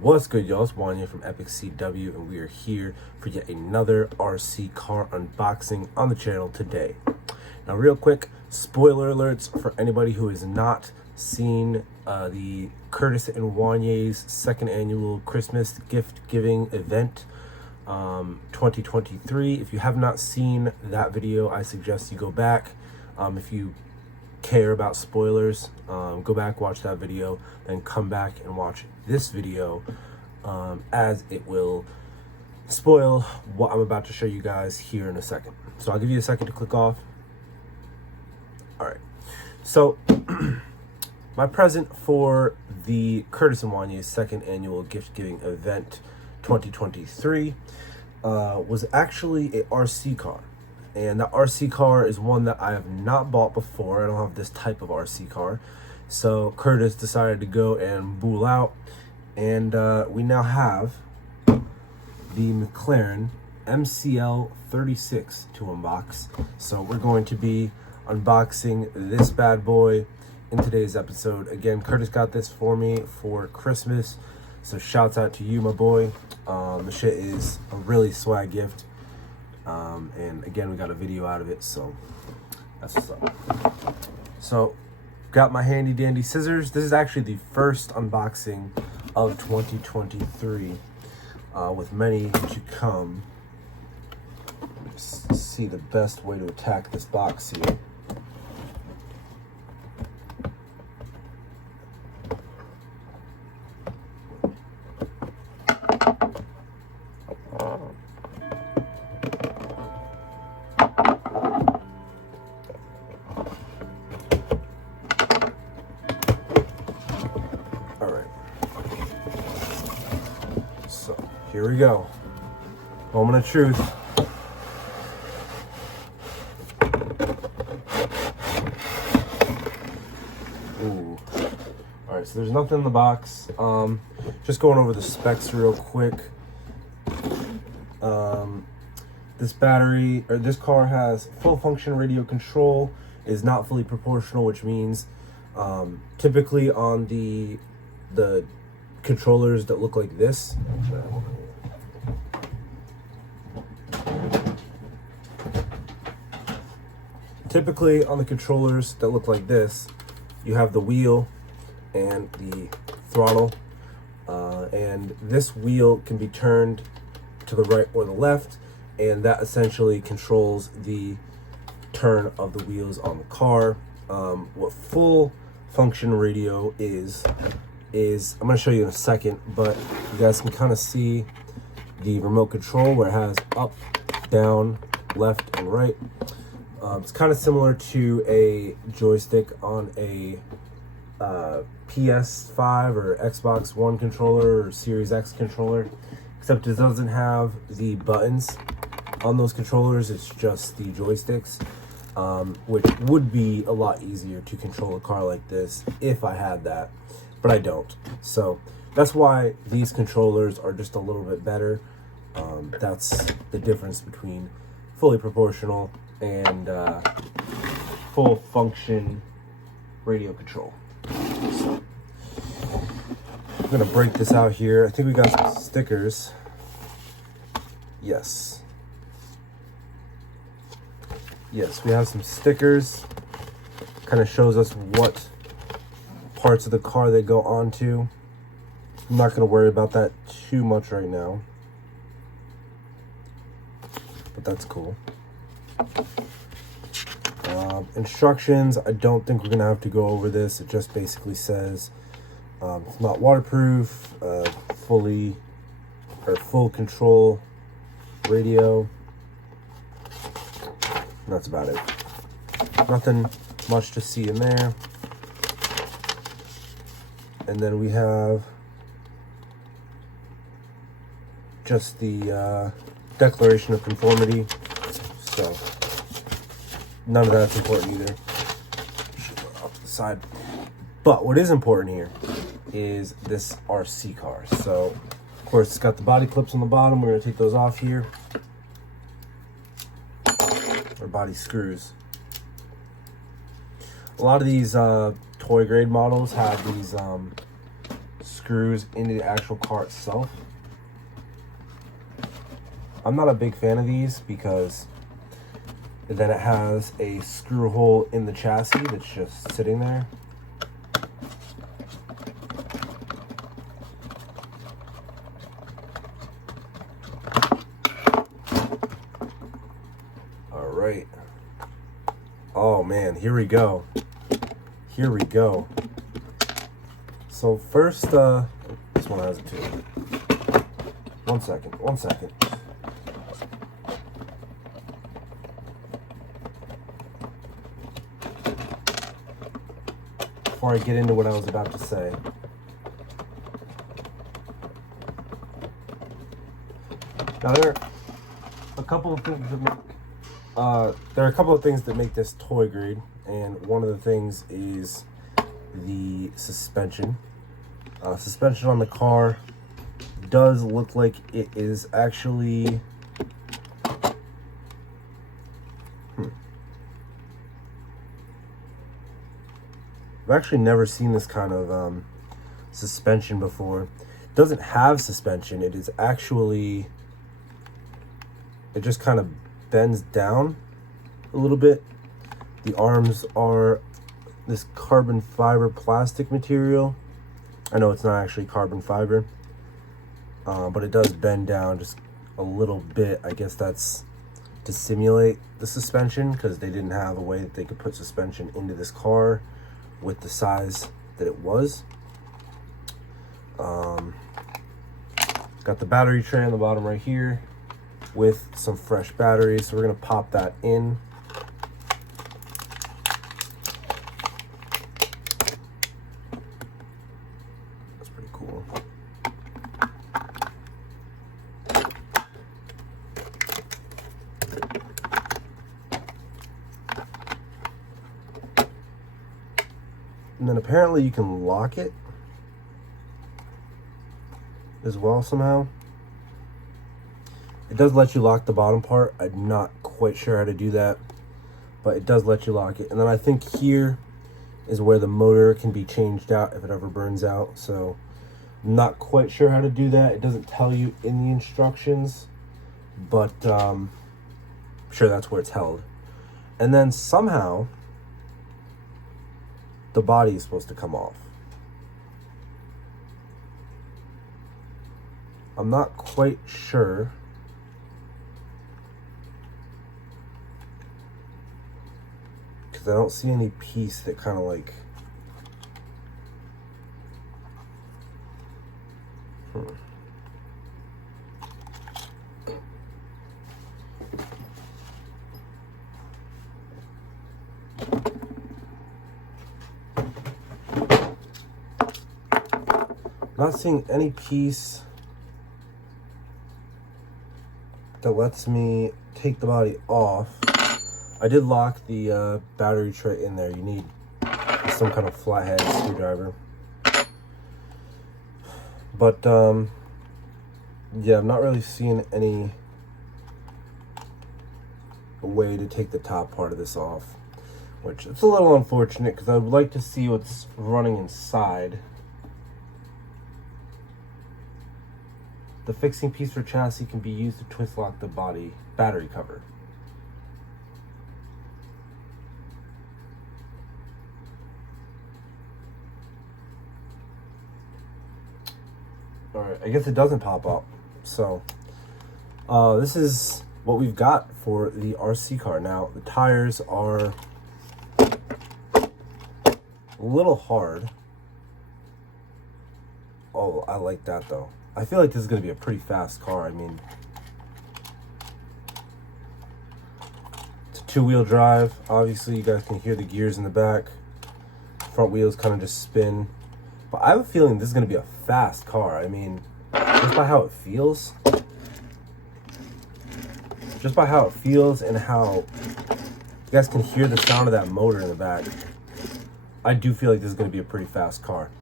What's good, y'all? It's Juan here from Epic CW, and we are here for yet another RC car unboxing on the channel today. Now, real quick, spoiler alerts for anybody who has not seen the Curtis and Wanye's second annual Christmas gift giving event 2023. If you have not seen that video, I suggest you go back. If you care about spoilers, go back, watch that video, then come back and watch this video, as it will spoil what I'm about to show you guys here in a second. So I'll give you a second to click off. All right, so my present for the Curtis and Wanye's second annual gift giving event 2023 was actually a RC car. And that RC car is one that I have not bought before. I don't have this type of RC car. So Curtis decided to go and bool out. And we now have the McLaren MCL36 to unbox. So we're going to be unboxing this bad boy in today's episode. Again, Curtis got this for me for Christmas. So shouts out to you, my boy. The shit is a really swag gift. And again, we got a video out of it, so that's what's up. So got my handy dandy scissors. This is actually the first unboxing of 2023, with many to come. Let's see the best way to attack this box here. Here we go. Moment of truth. Ooh. All right, so there's nothing in the box. Just going over the specs real quick. This car has full function radio control, is not fully proportional, which means typically on the controllers that look like this. Typically on the controllers that look like this, you have the wheel and the throttle, and this wheel can be turned to the right or the left, and that essentially controls the turn of the wheels on the car. What full function radio is I'm going to show you in a second, but you guys can kind of see the remote control where it has up, down, left, and right. It's kind of similar to a joystick on a PS5 or Xbox One controller or Series X controller, except it doesn't have the buttons on those controllers. It's just the joysticks, which would be a lot easier to control a car like this if I had that, but I don't. So that's why these controllers are just a little bit better. That's the difference between fully proportional and full function radio control. So I'm gonna break this out here. I think we got some stickers. Yes, we have some stickers. Kind of shows us what parts of the car they go onto. I'm not gonna worry about that too much right now, but that's cool. Instructions, I don't think we're gonna have to go over this. It just basically says it's not waterproof, full control radio. And that's about it. Nothing much to see in there. And then we have just the declaration of conformity. So none of that's important either. Off to the side. But what is important here is this RC car. So of course it's got the body clips on the bottom. We're gonna take those off here. Or body screws. A lot of these toy grade models have these screws into the actual car itself. I'm not a big fan of these because then it has a screw hole in the chassis that's just sitting there. All right. Oh man, here we go. Here we go. So first, this one has it too. 1 second, 1 second. Before I get into what I was about to say. Now there are a couple of things that make this toy grade, and one of the things is the suspension. Suspension on the car does look like it is actually I've actually never seen this kind of suspension before. It doesn't have suspension. It is actually, it just kind of bends down a little bit. The arms are this carbon fiber plastic material. I know it's not actually carbon fiber, but it does bend down just a little bit. I guess that's to simulate the suspension, because they didn't have a way that they could put suspension into this car with the size that it was. Got the battery tray on the bottom right here with some fresh batteries, so we're gonna pop that in. That's pretty cool. And then apparently you can lock it as well somehow. It does let you lock the bottom part. I'm not quite sure how to do that, but it does let you lock it. And then I think here is where the motor can be changed out if it ever burns out. So I'm not quite sure how to do that. It doesn't tell you in the instructions, but I'm sure that's where it's held. And then somehow the body is supposed to come off. I'm not quite sure. Because I don't see any piece that kind of like... Not seeing any piece that lets me take the body off. I did lock the battery tray in there. You need some kind of flathead screwdriver. But yeah, I'm not really seeing any way to take the top part of this off, which it's a little unfortunate because I would like to see what's running inside. The fixing piece for chassis can be used to twist lock the battery cover. Alright, I guess it doesn't pop up. So, this is what we've got for the RC car. Now, the tires are a little hard. Oh, I like that though. I feel like this is going to be a pretty fast car. I mean, it's a two-wheel drive. Obviously, you guys can hear the gears in the back. Front wheels kind of just spin. But I have a feeling this is going to be a fast car. I mean, just by how it feels. Just by how it feels and how you guys can hear the sound of that motor in the back. I do feel like this is going to be a pretty fast car.